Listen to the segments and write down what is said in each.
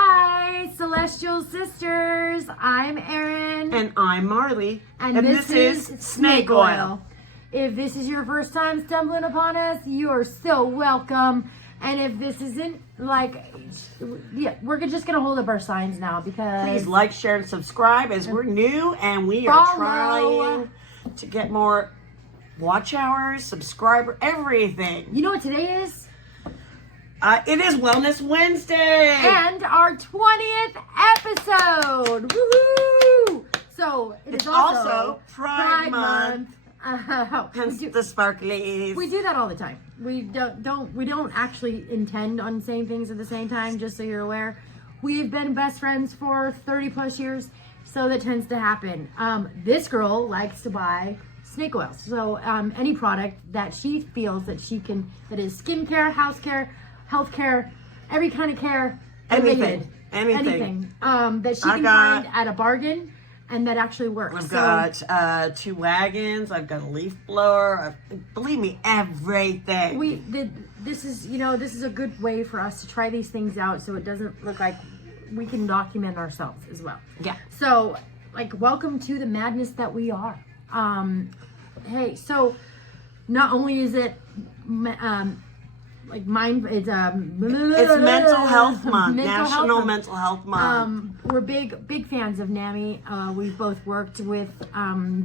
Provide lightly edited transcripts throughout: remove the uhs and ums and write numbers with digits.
Hi, Celestial Sisters. I'm Erin. And I'm Marley. And this is Snake Oil. If this is your first time stumbling upon us, you are so welcome. And if this isn't, we're just going to hold up our signs now because... Please like, share, and subscribe as we're new and we are trying to get more watch hours, subscriber, everything. You know what today is? It is Wellness Wednesday. And our 20th episode. Woohoo! So it's also Pride Month. Hence the sparklies. We do that all the time. We don't actually intend on saying things at the same time, just so you're aware. We've been best friends for 30 plus years, so that tends to happen. This girl likes to buy snake oil. So any product that she feels that she can, that is skincare, house care, healthcare, every kind of care, anything that she can find at a bargain and that actually works. I've got 2 wagons. I've got a leaf blower. Believe me, everything. This is a good way for us to try these things out, so it doesn't look like we can document ourselves as well. Yeah. So, welcome to the madness that we are. Hey, so not only is it it's Mental Health Month, National Mental Health Month. We're big fans of NAMI. We've both worked with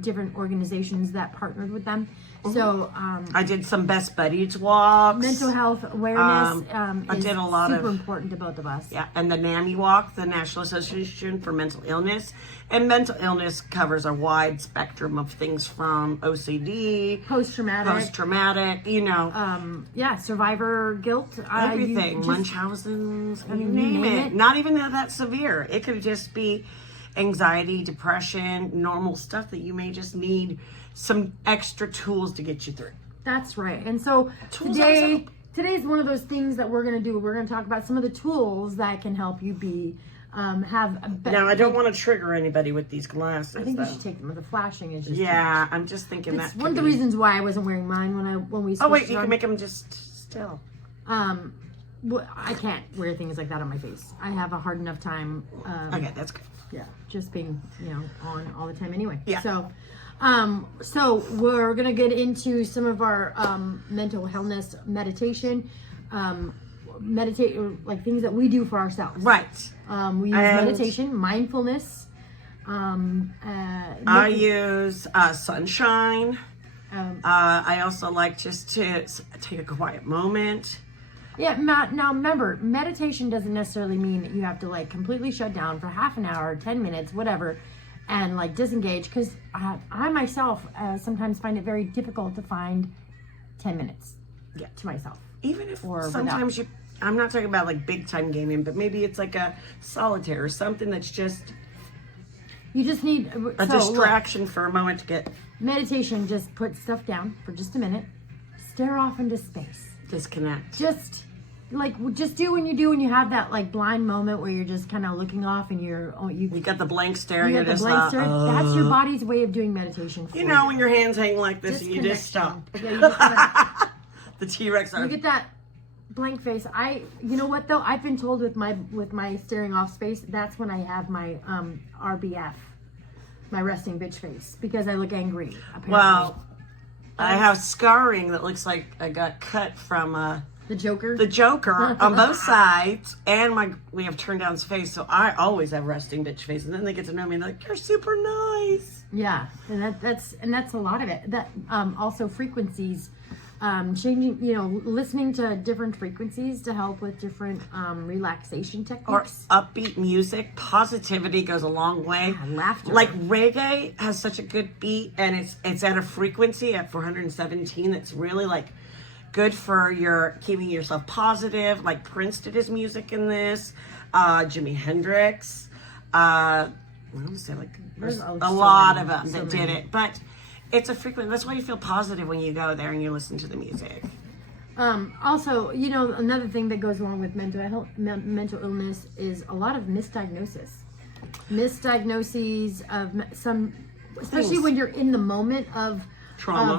different organizations that partnered with them. So I did some Best Buddies walks. Mental health awareness I is did a lot super important to both of us. Yeah, and the NAMI walk, the National Association for Mental Illness. And mental illness covers a wide spectrum of things from OCD, post-traumatic, survivor guilt, everything, Munchausen's, you name it. Not even that severe. It could just be anxiety, depression, normal stuff that you may just need some extra tools to get you through. That's right. And so today's one of those things that we're going to do. We're going to talk about some of the tools that can help you have a better... Now, I don't want to trigger anybody with these glasses. I think you should take them. The flashing is just... Yeah, I'm just thinking that's one of the reasons why I wasn't wearing mine when we switched. Oh, wait, you can make them just still. I can't wear things like that on my face. I have a hard enough time... okay, that's good. Yeah, just being, on all the time anyway. Yeah. So we're going to get into some of our mental wellness meditation, things that we do for ourselves. Right. We use meditation, mindfulness. I use sunshine. I also like just to take a quiet moment. Yeah, now remember, meditation doesn't necessarily mean that you have to completely shut down for half an hour, 10 minutes, whatever, and disengage, because I myself sometimes find it very difficult to find 10 minutes to myself. Even if sometimes I'm not talking about big time gaming, but maybe it's like a solitaire or something that's just... You just need a distraction for a moment to get... Meditation, just put stuff down for just a minute, stare off into space. Disconnect. Just do when you have that blind moment where you're just kind of looking off and you got the blank stare. You're just that's your body's way of doing meditation. When your hands hang like this and you just stop. Yeah, you just the T-Rex. You get that blank face. You know what though? I've been told with my staring off space, that's when I have my RBF, my resting bitch face, because I look angry. Apparently. Well, I have scarring that looks like I got cut from the Joker. The Joker on both sides, and we have turned down's face, so I always have resting bitch face. And then they get to know me and they're like, "You're super nice." Yeah, and that's a lot of it. That also frequencies, changing. Listening to different frequencies to help with different relaxation techniques. Or upbeat music. Positivity goes a long way. Yeah, laughter. Like reggae has such a good beat, and it's at a frequency at 417 that's really good for your keeping yourself positive. Like Prince did his music in this. Jimi Hendrix. What else? There's a lot of them that did it, but it's a frequency. That's why you feel positive when you go there and you listen to the music. Also, another thing that goes along with mental illness is a lot of misdiagnoses of some, especially when you're in the moment of trauma.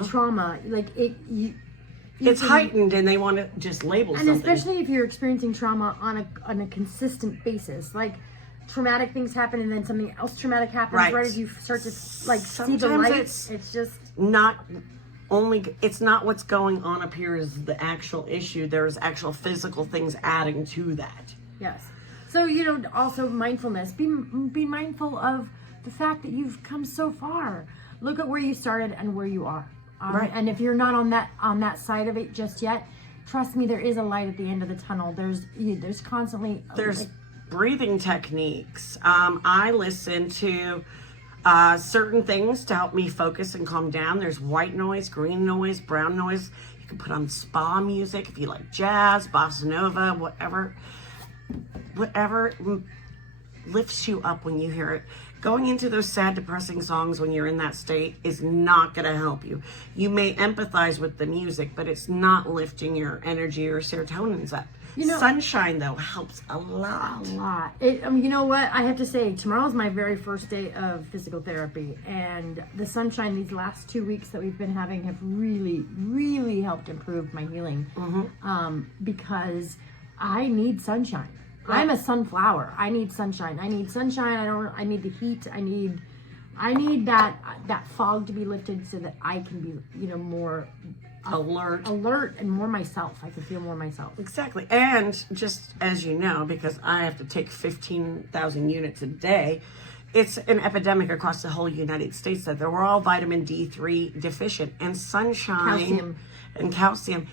it's heightened, and they want to just label and something. especially if you're experiencing trauma on a consistent basis, like traumatic things happen and then something else traumatic happens right as you start to like see the light. It's just not only, it's not what's going on up here is the actual issue. There's actual physical things adding to that. Yes. So, you know, also mindfulness. Be mindful of the fact that you've come so far. Look at where you started and where you are. Right. And if you're not on that side of it just yet, trust me, there is a light at the end of the tunnel. There's constantly breathing techniques. I listen to certain things to help me focus and calm down. There's white noise, green noise, brown noise. You can put on spa music if you like jazz, bossa nova, whatever lifts you up when you hear it. Going into those sad, depressing songs when you're in that state is not going to help you. You may empathize with the music, but it's not lifting your energy or serotonin's up. You know, sunshine, though, helps a lot. You know what? I have to say, tomorrow's my very first day of physical therapy. And the sunshine these last 2 weeks that we've been having have really, really helped improve my healing. Because I need sunshine. Right. I'm a sunflower. I need sunshine. I need sunshine. I need the heat. I need that fog to be lifted so that I can be, you know, more alert and more myself. I can feel more myself. Exactly. And just as you know, because I have to take 15,000 units a day, it's an epidemic across the whole United States that we're all vitamin D3 deficient, and sunshine and calcium.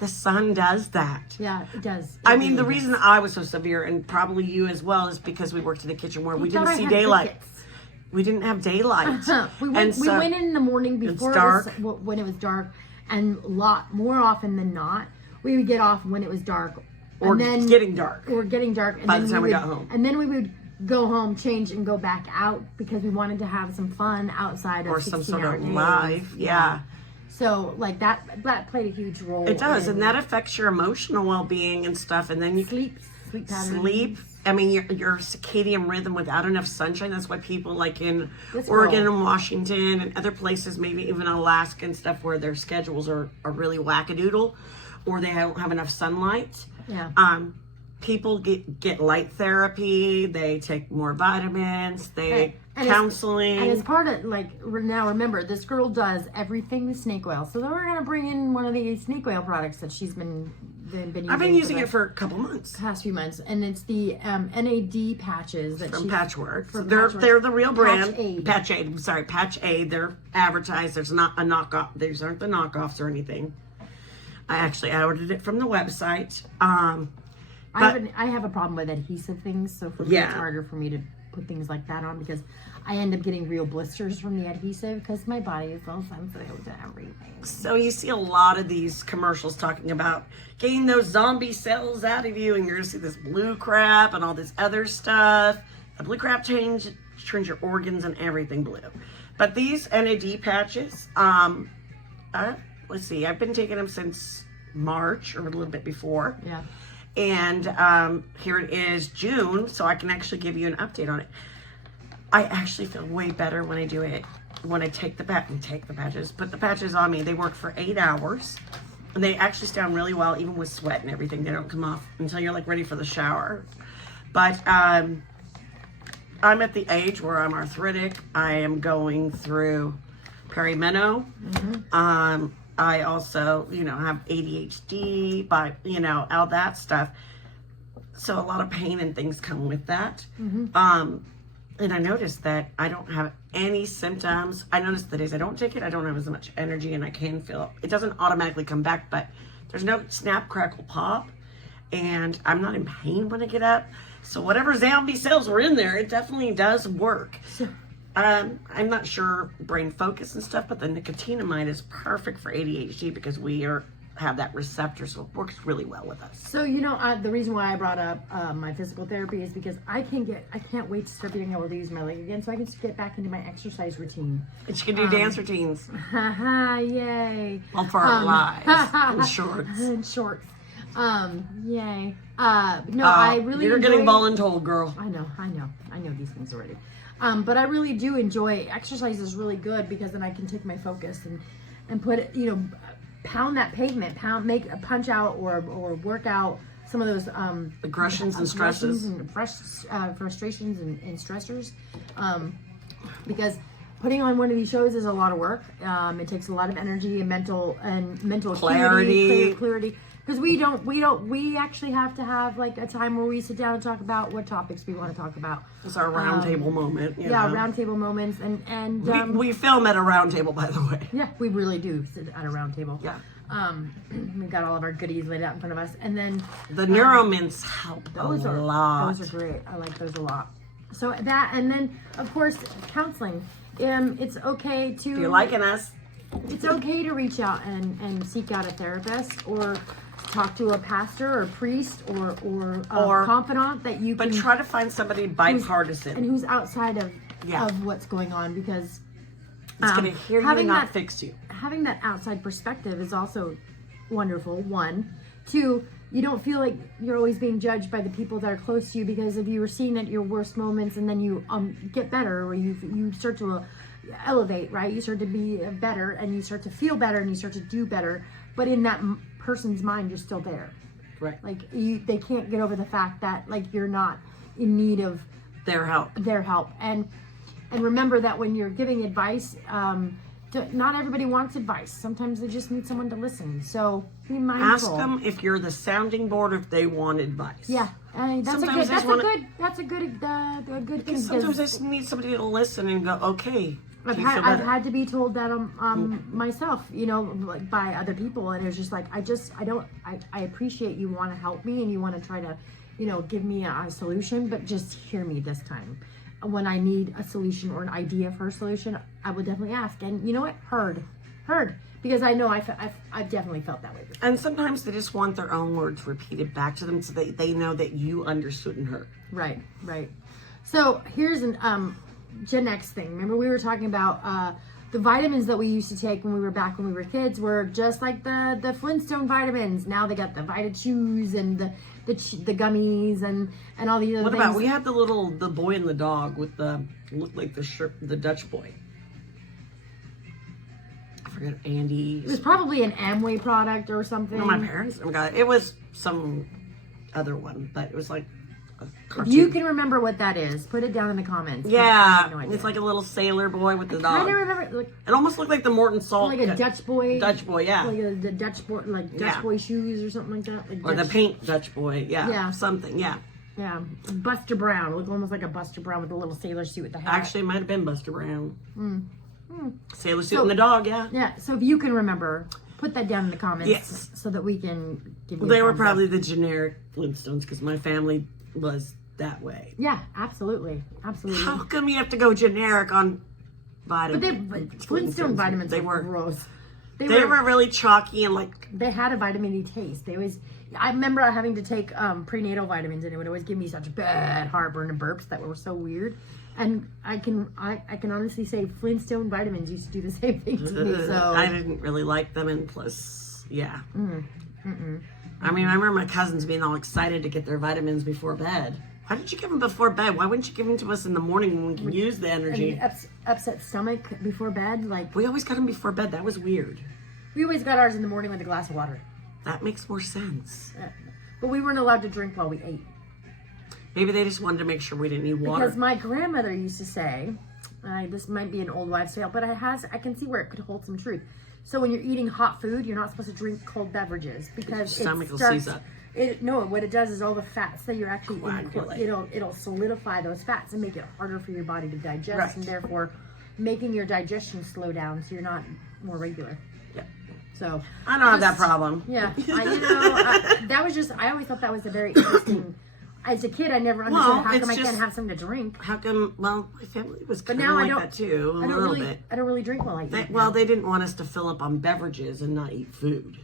The sun does that. Yeah, it does. I mean, the reason I was so severe, and probably you as well, is because we worked in the kitchen where we didn't see daylight. We didn't have daylight. We went in the morning before when it was dark, and more often than not, we would get off when it was dark. Or getting dark. And by the time we got home. And then we would go home, change, and go back out because we wanted to have some fun outside of 16 some sort of days. life. Yeah. So, like, that played a huge role. It does, and that affects your emotional well-being and stuff. And then you sleep patterns. Sleep. I mean, your circadian rhythm without enough sunshine. That's why people like in Oregon and Washington and other places, maybe even Alaska and stuff, where their schedules are really wackadoodle, or they don't have enough sunlight. Yeah. People get light therapy. They take more vitamins. Counseling. And as part of, like, now remember, this girl does everything with snake oil. So then we're going to bring in one of the snake oil products that she's been using. I've been using it for a couple months. Past few months. And it's the NAD patches. From Patchwork. They're the real brand. Patch Aid. I'm sorry, Patch Aid. They're advertised. There's not a knockoff. These aren't the knockoffs or anything. I ordered it from the website. I have a problem with adhesive things. So for me, it's harder for me to put things like that on because I end up getting real blisters from the adhesive because my body is so sensitive to everything. So you see a lot of these commercials talking about getting those zombie cells out of you, and you're going to see this blue crap and all this other stuff. The blue crap turns your organs and everything blue. But these NAD patches, let's see, I've been taking them since March or a little bit before. Yeah. And here it is June, so I can actually give you an update on it. I actually feel way better when I do it. When I take the patches, put the patches on me. They work for 8 hours, and they actually stay on really well, even with sweat and everything. They don't come off until you're like ready for the shower. But I'm at the age where I'm arthritic. I am going through perimenopause. Mm-hmm. I also, have ADHD, all that stuff. So a lot of pain and things come with that. Mm-hmm. And I noticed that I don't have any symptoms. I noticed the days I don't take it, I don't have as much energy, and I can feel it doesn't automatically come back, but there's no snap, crackle, pop, and I'm not in pain when I get up. So whatever zombie cells were in there, it definitely does work. I'm not sure brain focus and stuff, but the nicotinamide is perfect for ADHD because we have that receptor, so it works really well with us. So the reason why I brought up my physical therapy is because I can't wait to start being able to use my leg again, so I can just get back into my exercise routine. And she can do dance routines. Yay! Well, for our lives in shorts. In shorts. Yay. I really. You're getting voluntold, girl. I know these things already. But I really do enjoy exercise. Is really good because then I can take my focus and put it, pound that pavement, punch out or work out some of those aggressions and stresses and frustrations and stressors, because putting on one of these shows is a lot of work. It takes a lot of energy and mental clarity. Clarity. Because we actually have to have like a time where we sit down and talk about what topics we want to talk about. It's our roundtable moment. Roundtable moments, and we film at a roundtable, by the way. Yeah, we really do sit at a roundtable. Yeah. We've got all of our goodies laid out in front of us, and then the neuromints help a lot. Those are great. I like those a lot. So that, and then of course counseling. It's okay to. If you're liking us, it's okay to reach out and seek out a therapist or talk to a pastor or priest or confidant that you can. But try to find somebody bipartisan and who's outside of what's going on, because it's going to hear you and not fix you. Having that outside perspective is also wonderful. 1, 2, you don't feel like you're always being judged by the people that are close to you, because if you were seen at your worst moments and then you get better, or you start to elevate, right? You start to be better and you start to feel better and you start to do better, but in that person's mind you're still there, right? Like they can't get over the fact that like you're not in need of their help. And remember that when you're giving advice, not everybody wants advice. Sometimes they just need someone to listen. So be mindful. Ask them if you're the sounding board, if they want advice. Yeah, that's a good thing. Sometimes they just need somebody to listen and go, okay. I've had to be told that myself, like by other people, and it was just like I appreciate you want to help me and you want to try to, give me a solution, but just hear me this time. When I need a solution or an idea for a solution, I would definitely ask. And you know what? Heard, because I know I've definitely felt that way before. And sometimes they just want their own words repeated back to them so they know that you understood and heard. Right. So here's an Gen X thing. Remember we were talking about the vitamins that we used to take when we were kids were just like the Flintstone vitamins. Now they got the Vita Chews and the gummies and all these other things. What about, we had the boy and the dog with looked like the Dutch boy. I forget, Andy. It was probably an Amway product or something. No, my parents. Oh my God, it was some other one, but it was like a cartoon. If you can remember what that is, put it down in the comments. Yeah, it's like a little sailor boy with the dog. I remember. It almost looked like the Morton Salt. Like a Dutch boy. Dutch boy, yeah. Like the Dutch boy, Dutch boy shoes or something like that. Like or the paint Dutch boy, yeah. Something, yeah. Yeah, Buster Brown. It looked almost like a Buster Brown with a little sailor suit with the hat. Actually, it might have been Buster Brown. Sailor suit and the dog, yeah. Yeah, so if you can remember, put that down in the comments. Yes. So that we can give you They were probably the generic Flintstones because my family was that way. Yeah, absolutely. How come you have to go generic on vitamins? But Flintstone vitamins were gross. They were really chalky and like... They had a vitamin E taste. I remember having to take prenatal vitamins, and it would always give me such bad heartburn and burps that were so weird. And I can honestly say Flintstone vitamins used to do the same thing to me. So I didn't really like them, and plus, yeah. I mean, I remember my cousins being all excited to get their vitamins before bed. Why didn't you give them before bed? Why wouldn't you give them to us in the morning when we can use the energy? And upset stomach before bed, like we always got them before bed. That was weird. We always got ours in the morning with a glass of water. That makes more sense. But we weren't allowed to drink while we ate. Maybe they just wanted to make sure we didn't need water. Because my grandmother used to say, this might be an old wives' tale, but I can see where it could hold some truth. So when you're eating hot food, you're not supposed to drink cold beverages because your stomach will seize up. No, what it does is all the fats that you're actually coagulate. It'll solidify those fats and make it harder for your body to digest, right. And therefore making your digestion slow down, so you're not more regular. Yeah. So I don't have that problem. Yeah, that was just. I always thought that was a very interesting. As a kid, I never understood how come I can't have something to drink. How come? Well, my family was kind of like that too, a little bit. I don't really drink while I eat. They didn't want us to fill up on beverages and not eat food.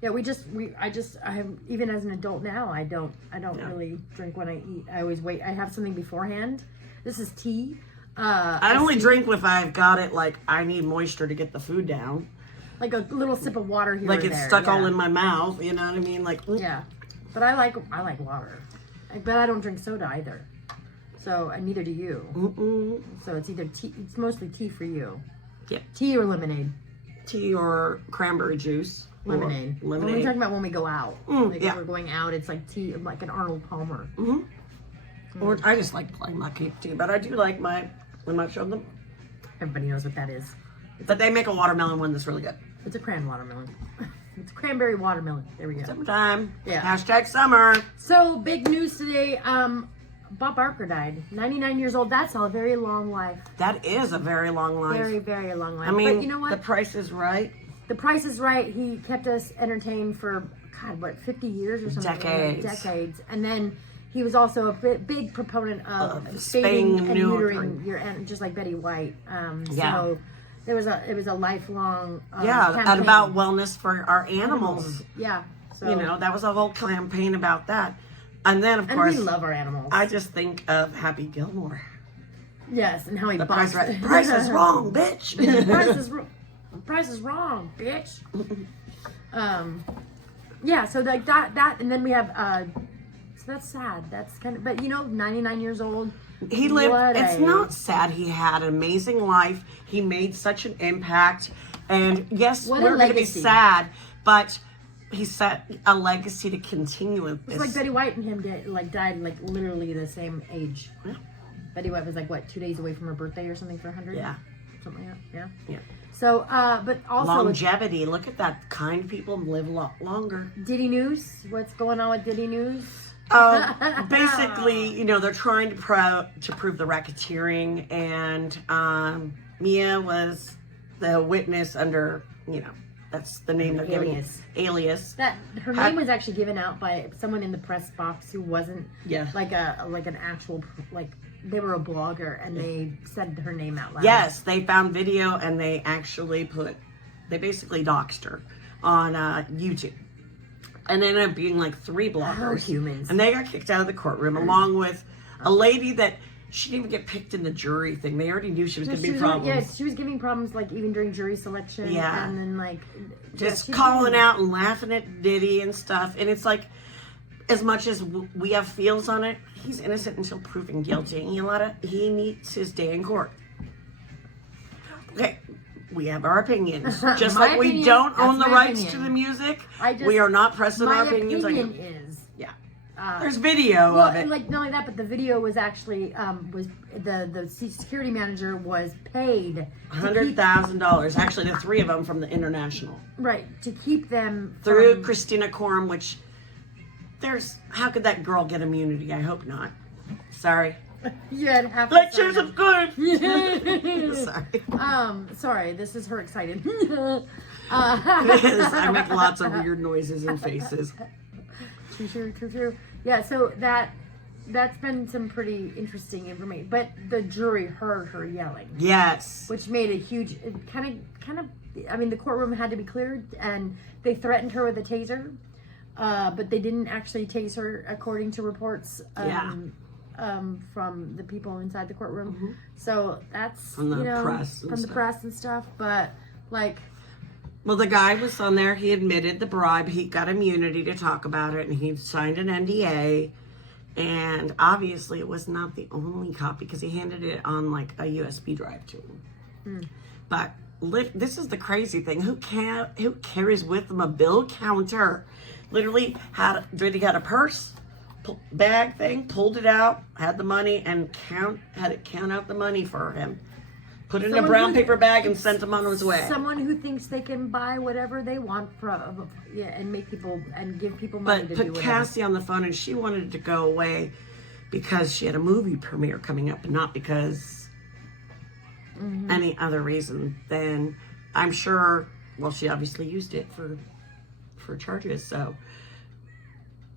Yeah, I have, even as an adult now, I don't really drink when I eat. I always wait. I have something beforehand. This is tea. I only drink if I've got it, like I need moisture to get the food down. Like a little sip of water here. Like it's stuck all in my mouth, you know what I mean? Like yeah, but I like water. But I don't drink soda either. So and neither do you. So it's either tea. It's mostly tea for you. Yeah. Tea or lemonade. tea or cranberry juice. Or Lemonade. When we're talking about when we go out. If we're going out, it's like tea, like an Arnold Palmer. Or I just like plain my cake tea, but I do like my lemon show them. Everybody knows what that is. But they make a watermelon one that's really good. It's a cran watermelon. It's cranberry watermelon. There we go. Summertime. Yeah. Hashtag summer. So big news today. Bob Barker died. 99 years old. That's a very long life. That is a very long life. Very, very long life. I mean, but you know what? The Price is Right. The Price is Right. He kept us entertained for, God, what, 50 years or something? Decades. And then he was also a big proponent of spaying and neutering, just like Betty White. So it was a lifelong campaign. And about wellness for our animals. Yeah. So, you know, that was a whole campaign about that. And then, of course, we love our animals. I just think of Happy Gilmore. Yes, and how he Price is Right. Price is wrong, bitch. Price is wrong, bitch. Yeah, so like that, and then we have, so that's sad. That's kind of, but 99 years old. He lived, it's not sad. He had an amazing life. He made such an impact. And yes, we're going to be sad, but he set a legacy to continue with this. It's like Betty White and him died like literally the same age. Yeah. Betty White was like, what, 2 days away from her birthday or something for 100? Yeah. Something like that, yeah. So, but also longevity. Look at that. Kind people live a lot longer. Diddy News. What's going on with Diddy News? Basically, they're trying to prove the racketeering, and Mia was the witness under, that's the name they're giving it. Alias. That her name was actually given out by someone in the press box who wasn't like an actual they were a blogger, and they said her name out loud. Yes, they found video, and they actually they basically doxed her on YouTube. And they ended up being like 3 bloggers. Humans. And they got kicked out of the courtroom, along with a lady that she didn't even get picked in the jury thing. They already knew she was going to be problems. Yeah, she was giving problems even during jury selection. Yeah. And then just calling out and laughing at Diddy and stuff. And it's like, as much as we have feels on it, he's innocent until proven guilty. And he needs his day in court. Okay, we have our opinions. Just like we don't own the rights to the music, we are not pressing our opinions. My opinion is... there's video of it. And not only that, but the video was actually, was the security manager was paid $100,000. Actually, the 3 of them from the International. Right, to keep them through Christina Coram, which how could that girl get immunity? I hope not. Sorry. You had half. Let's choose a good. Sorry. Sorry. This is her excited. It is. I make lots of weird noises and faces. True. Yeah. So that's been some pretty interesting information. But the jury heard her yelling. Yes. Which made a huge kind of. I mean, the courtroom had to be cleared, and they threatened her with a taser. But they didn't actually tase her, according to reports. From the people inside the courtroom. Mm-hmm. So that's from the press and stuff. But well, the guy was on there. He admitted the bribe. He got immunity to talk about it, and he signed an NDA. And obviously, it was not the only copy, because he handed it on a USB drive to him. But this is the crazy thing. Who carries with them a bill counter? Literally had a purse, bag thing, pulled it out, had the money, and had it count out the money for him. Put it in a brown paper bag and sent him on his way. Someone who thinks they can buy whatever they want and make people and give people money to do whatever. But put Cassie on the phone, and she wanted to go away because she had a movie premiere coming up, and not because any other reason. Then I'm sure. Well, she obviously used it for charges, so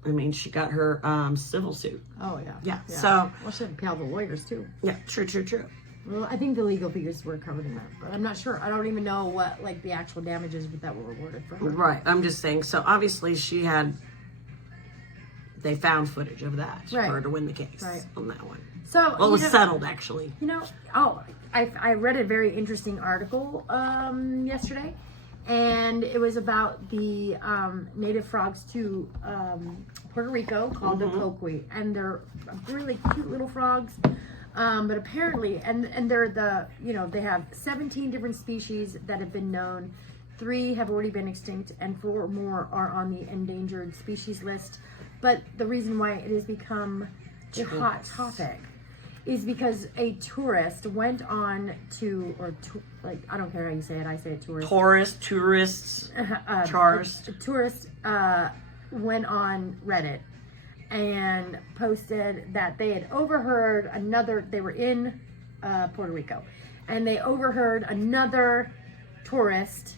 I mean, she got her civil suit. Oh yeah. So she had to pay all the lawyers too. Yeah, true. Well, I think the legal figures were covered in that, but I'm not sure. I don't even know what the actual damages that were awarded for her. Right. I'm just saying. So obviously they found footage of that for her to win the case on that one. So it was settled, actually. I read a very interesting article yesterday. And it was about the native frogs to Puerto Rico called the coqui, and they're really cute little frogs. But apparently, and they're they have 17 different species that have been known 3 have already been extinct, and 4 more are on the endangered species list. But the reason why it has become a hot topic is because a tourist went on to, I don't care how you say it, I say it tourist. Tourists, chars. A tourist went on Reddit and posted that they had overheard they were in Puerto Rico, and they overheard another tourist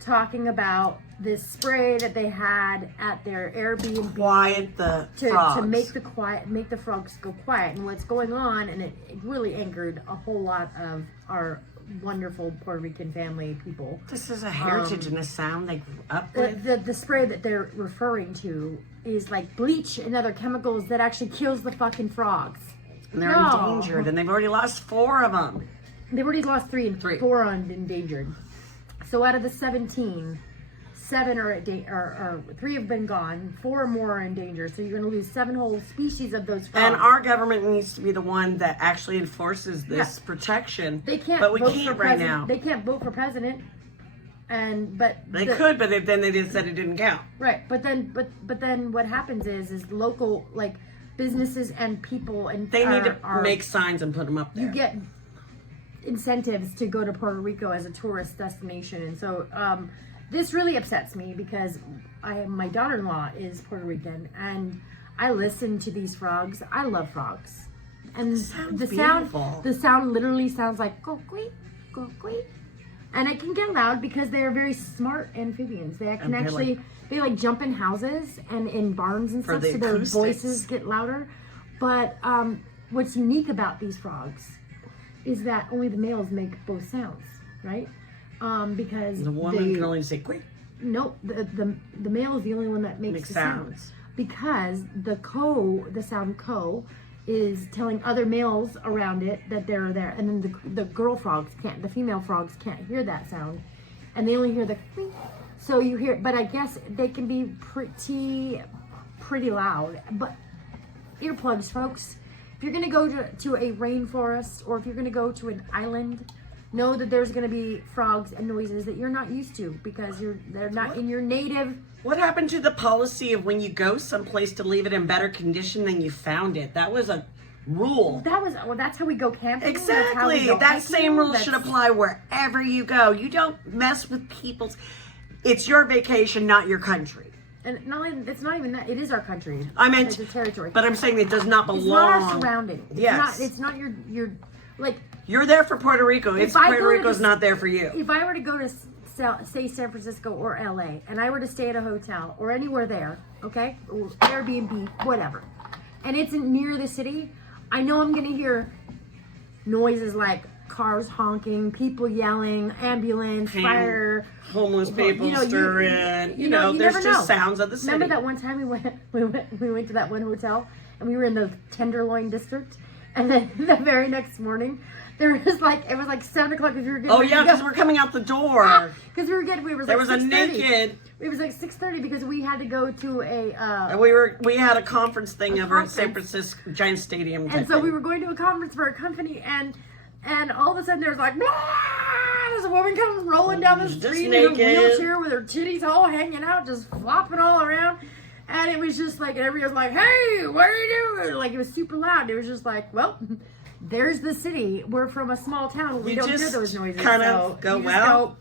talking about this spray that they had at their Airbnb to make the frogs go quiet. And what's going on, and it really angered a whole lot of our wonderful Puerto Rican family people. This is a heritage and a sound they grew up with. The spray that they're referring to is like bleach and other chemicals that actually kills the fucking frogs. And they're endangered, and they've already lost 4 of them. They've already lost 3 and 4 are endangered. So out of the 17, 7 are 3 have been gone, 4 more are in danger. So you're going to lose 7 whole species of those frogs. And our government needs to be the one that actually enforces this protection. They can't, but we vote can't for right president. now. They can't vote for president, They could, but then they said it didn't count. Right, but then what happens is local businesses and people and they need to make signs and put them up there. You get incentives to go to Puerto Rico as a tourist destination, and so this really upsets me because my daughter-in-law is Puerto Rican, and I listen to these frogs. I love frogs, and the sound literally sounds like go queet, and it can get loud because they are very smart amphibians. They can they jump in houses and in barns and stuff, so their voices get louder. But what's unique about these frogs is that only the males make both sounds, right? Because the woman can only say quick. No, the male is the only one that makes the sounds. Because the sound ko is telling other males around it that they're there, and then the girl frogs can't, the female frogs can't hear that sound, and they only hear the queen. So you hear, but I guess they can be pretty loud. But earplugs, folks. If you're gonna go to a rainforest, or if you're gonna go to an island, know that there's gonna be frogs and noises that you're not used to because they're not in your native. What happened to the policy of when you go someplace to leave it in better condition than you found it? That was a rule. That's how we go camping. Exactly. That same rule should apply wherever you go. You don't mess with people's. It's your vacation, not your country. And it's not even that. It is our country. I meant it's a territory. But I'm saying it does not belong. It's not our surrounding. Yes. It's not your You're there for Puerto Rico. Puerto Rico's not there for you. If I were to go to say San Francisco or LA, and I were to stay at a hotel or anywhere there, okay, or Airbnb, whatever, and it's near the city, I know I'm gonna hear noises like cars honking, people yelling, ambulance, fire, homeless people stirring. There's just sounds of the city. Remember that one time we went to that one hotel and we were in the Tenderloin district, and then the very next morning there was it was like 7 o'clock because we were getting. Oh yeah, because we're coming out the door. Because there was a naked. It was like 6:30 because we had to go to a. And we had a conference thing over at San Francisco Giant Stadium. And so we were going to a conference for a company, and all of a sudden there's this woman comes rolling down the street in a wheelchair with her titties all hanging out, just flopping all around. And it was just like, and everybody was like, hey, what are you doing? Like, it was super loud. It was just like, well, there's the city. We're from a small town. We don't hear those noises. Kind of go, well.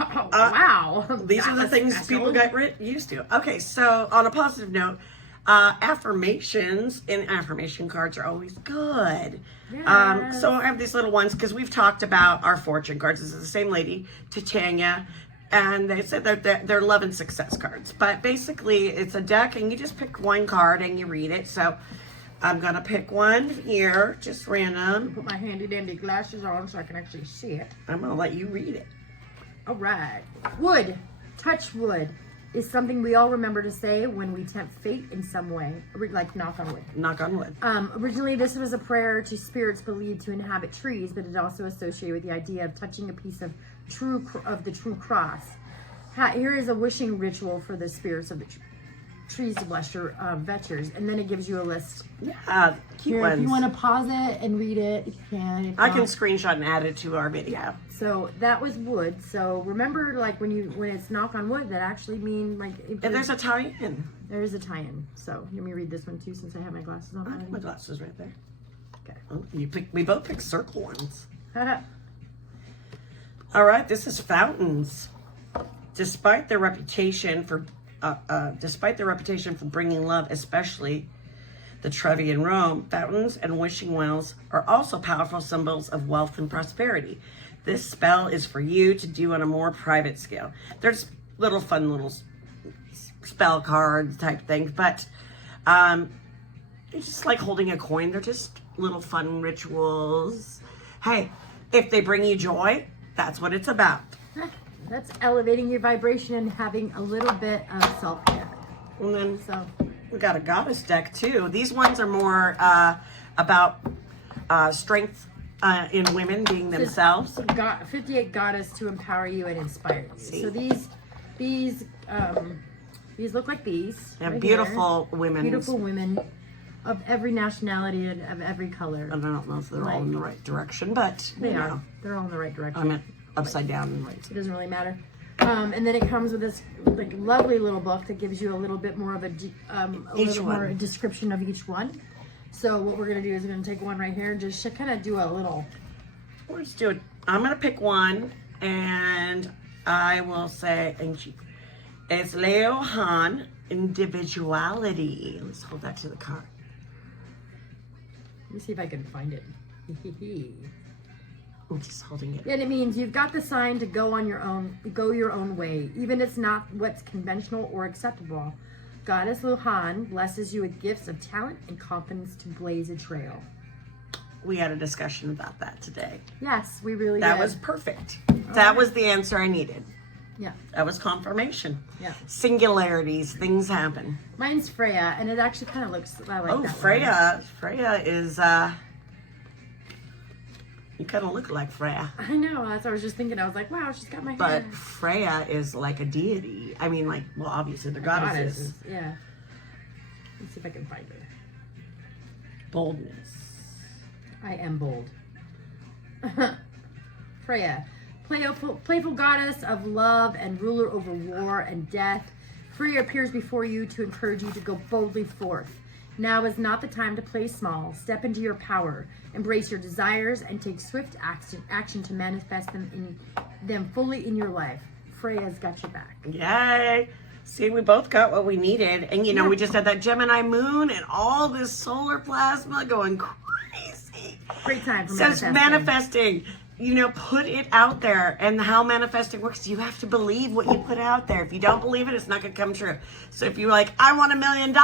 Oh, wow. These are the things people got used to. Okay, so on a positive note, affirmations and affirmation cards are always good. Yes. So I have these little ones because we've talked about our fortune cards. This is the same lady, Titania, and they said they're love and success cards. But basically, it's a deck, and you just pick one card and you read it. So I'm gonna pick one here, just random. Put my handy dandy glasses on so I can actually see it. I'm gonna let you read it. All right. Wood, touch wood, is something we all remember to say when we tempt fate in some way, like knock on wood. Knock on wood. Originally, this was a prayer to spirits believed to inhabit trees, but it also associated with the idea of touching a piece of the true cross. Here is a wishing ritual for the spirits of the tree. trees to bless your ventures, and then it gives you a list. Yeah, cute Here, ones. if you want to pause it and read it, you can. If I can not- screenshot and add it to our video. So that was wood. So remember, like when it's knock on wood, that actually mean like if And there's a tie-in. there is a tie-in. So let me read this one too, since I have my glasses on. I have my already. glasses right there. Okay. Oh, we both picked circle ones. All right, this is fountains. Despite their reputation for bringing love, especially the Trevi in Rome, fountains and wishing wells are also powerful symbols of wealth and prosperity. This spell is for you to do on a more private scale. There's little fun little spell cards type things, but it's just like holding a coin. They're just little fun rituals. Hey, if they bring you joy, that's what it's about. That's elevating your vibration and having a little bit of self-care. And then So we got a goddess deck too. These ones are more about strength in women being themselves. 58 goddess to empower you and inspire you. See? So these look like these. They're right beautiful here. women. Beautiful women of every nationality and of every color. And I don't know if they're all in the right direction, but They you are. know, They're all in the right direction. I meant upside down and right. It doesn't really matter. And then it comes with this like lovely little book that gives you a little bit more of a Each little more one. description of each one. So what we're gonna do is we're gonna take one right here and just kind of do a little. Let's do it. I'm gonna pick one, and I will say, it's Leo Han, individuality. Let's hold that to the card. Let me see if I can find it. I'm just holding it. And it means you've got the sign to go your own way, even if it's not what's conventional or acceptable. Goddess Luhan blesses you with gifts of talent and confidence to blaze a trail. We had a discussion about that today. Yes, we really That did. was perfect. That was the answer I needed. Yeah, That was confirmation. yeah. Singularities, things happen. Mine's Freya, and it actually kind of looks I like Oh, that Freya. Freya is, you kind of look like Freya. one. I know, that's what I was just thinking. I was like, wow, she's got my hair. But Freya is like a deity. I mean, like, well, obviously they're goddesses. Yeah. Let's see if I can find her. Boldness. I am bold. Freya, playful goddess of love and ruler over war and death. Freya appears before you to encourage you to go boldly forth. Now is not the time to play small. Step into your power. Embrace your desires and take swift action to manifest them fully in your life. Freya's got your back. Yay. See, we both got what we needed. And, you know, Yeah. we just had that Gemini moon and all this solar plasma going crazy. Great time for So it's manifesting. You know, put it out there. And how manifesting works, you have to believe what you put out there. If you don't believe it, it's not going to come true. So if you're like, I want $1 million,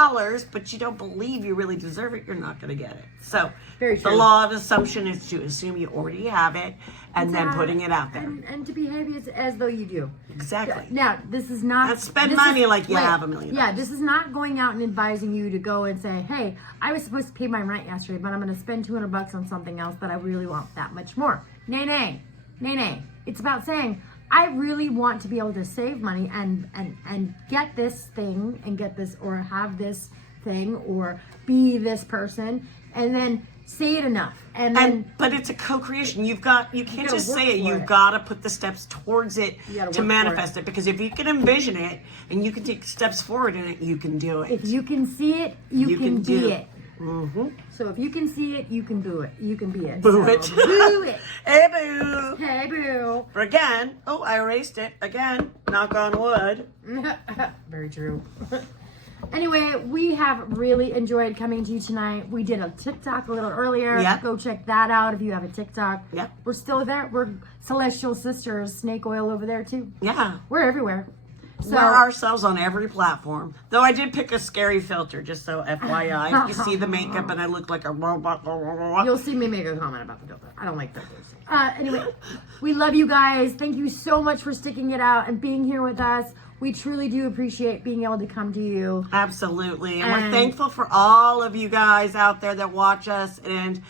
but you don't believe you really deserve it, you're not going to get it. So Very the true. law of assumption is to assume you already have it and then putting it out there. And to behave as though you do. Exactly. Now, this is not... And spend this money is- like you wait, have $1 million. Yeah, this is not going out and advising you to go and say, hey, I was supposed to pay my rent yesterday, but I'm going to spend $200 on something else that I really want that much more. Nay, nay. Nay, nay. It's about saying, I really want to be able to save money and get this thing and get this or have this thing or be this person and then say it enough. But it's a co-creation. You can't gotta just work say it. for You've it. got to put the steps towards it You gotta to work for manifest it. Because if you can envision it and you can take steps forward in it, you can do it. if you can see it, you can do be it. it. Mm-hmm. So if you can see it, you can do it. You can be it. Boo So, it. Boo it. Hey, boo. Hey, boo. For again. Oh, I erased it. Again. Knock on wood. Very true. Anyway, we have really enjoyed coming to you tonight. We did a TikTok a little earlier. Yep. Go check that out if you have a TikTok. Yep. We're still there. We're Celestial Sisters, Snake Oil over there too. Yeah. We're everywhere. So, We're ourselves on every platform. Though I did pick a scary filter, just so FYI. You see the makeup and I look like a robot. you'll see me make a comment about the filter. I don't like filters. Anyway, we love you guys. Thank you so much for sticking it out and being here with us. We truly do appreciate being able to come to you. Absolutely. And we're And- thankful for all of you guys out there that watch us and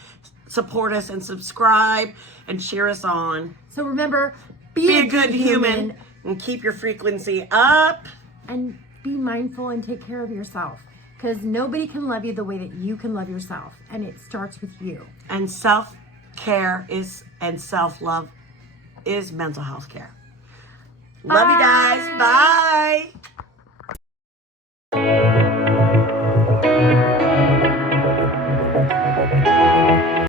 support us and subscribe and cheer us on. So remember, Be a good human and keep your frequency up. and be mindful and take care of yourself, because nobody can love you the way that you can love yourself, and it starts with you. And self-care and self-love is mental health care. Love you guys. Bye.